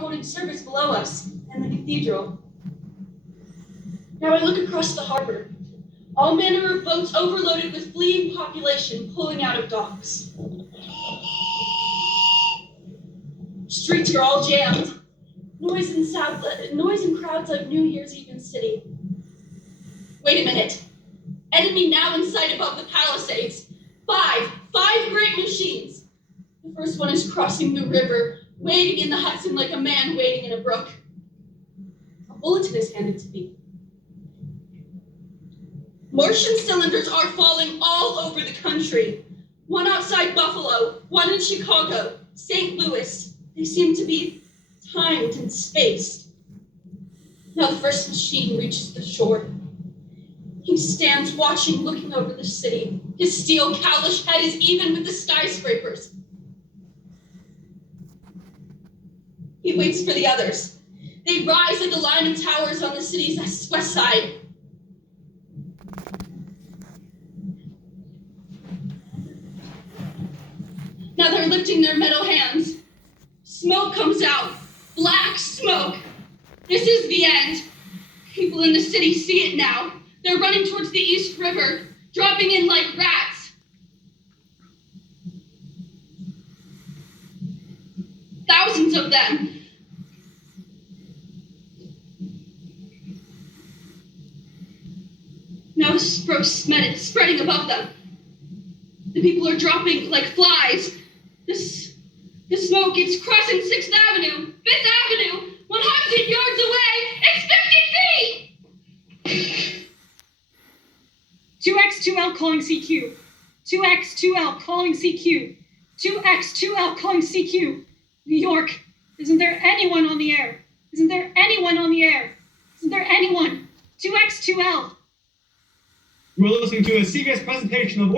holding service below us in the cathedral. Now I look across the harbor. All manner of boats overloaded with fleeing population pulling out of docks. Streets are all jammed. Noise and crowds like New Year's Eve in city. Wait a minute. Enemy now in sight above the palisades. Five great machines. The first one is crossing the river, wading in the Hudson like a man wading in a brook. A bulletin is handed to me. Martian cylinders are falling all over the country. One outside Buffalo, one in Chicago, St. Louis. They seem to be timed and spaced. Now the first machine reaches the shore. He stands watching, looking over the city. His steel, cowlish head is even with the skyscrapers. He waits for the others. They rise like a line of towers on the city's west side. Now they're lifting their metal hands. Smoke comes out. Black smoke. This is the end. People in the city see it now. They're running towards the East River, dropping in like rats. Thousands of them. Now the smoke's spreading above them. The people are dropping like flies. The smoke, it's crossing 6th Avenue, 5th Avenue, 100 yards away. It's 50 feet! 2X2L calling CQ. 2X2L calling CQ. 2X2L calling CQ. New York, isn't there anyone on the air? Isn't there anyone on the air? Isn't there anyone? 2X2L. You are listening to a CBS presentation of